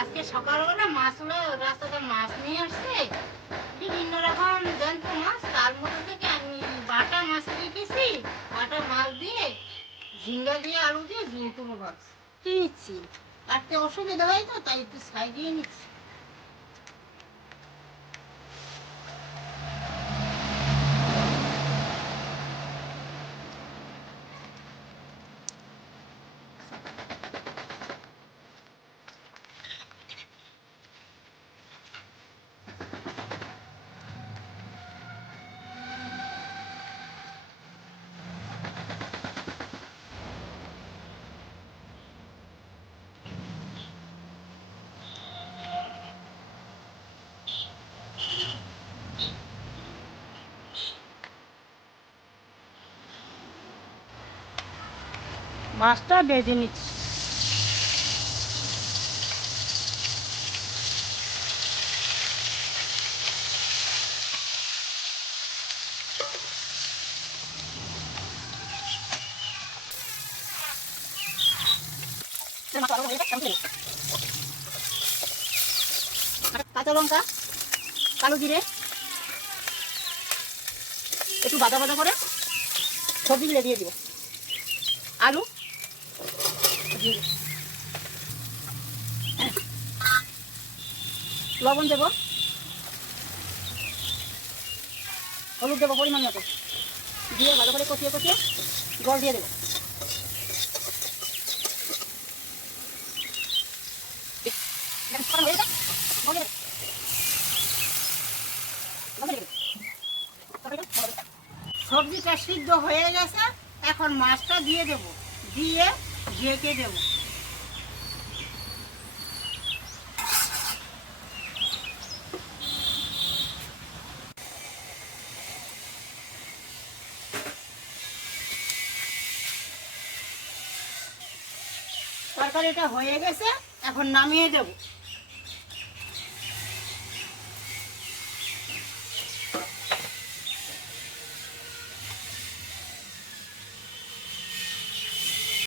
আজকে সকালবেলা মাছগুলো রাস্তাতে মাছ নিয়ে আসছে, বিভিন্ন রকম জ্যান্ত মাছ। তার মধ্যে থেকে আমি বাটা মাছ রেখেছি, বাটা মাছ দিয়ে ঝিঙ্গা দিয়ে আলু দিয়ে ঝোল করবো ভাবছি। নিচ্ছি কাটতে অসুবিধা হয় তো, তাই একটু সাইডিয়ে নিচ্ছি। মাছটা ভেজে নিচ্ছি। কাঁচা লঙ্কা, কালো জিরে একটু বাদা বাদা করে সবজিগুলো দিয়ে দিব। আলু, লবণ দেবো, হলুদ দেবো পরিমাণ মতো, দিয়ে ভালো করে কষিয়ে কষিয়ে জল দিয়ে দেবো। সবজিটা সিদ্ধ হয়ে গেছে, এখন মাছটা দিয়ে দেব, দিয়ে ঢেকে দেব। তরকারিটা হয়ে গেছে, এখন নামিয়ে দেব।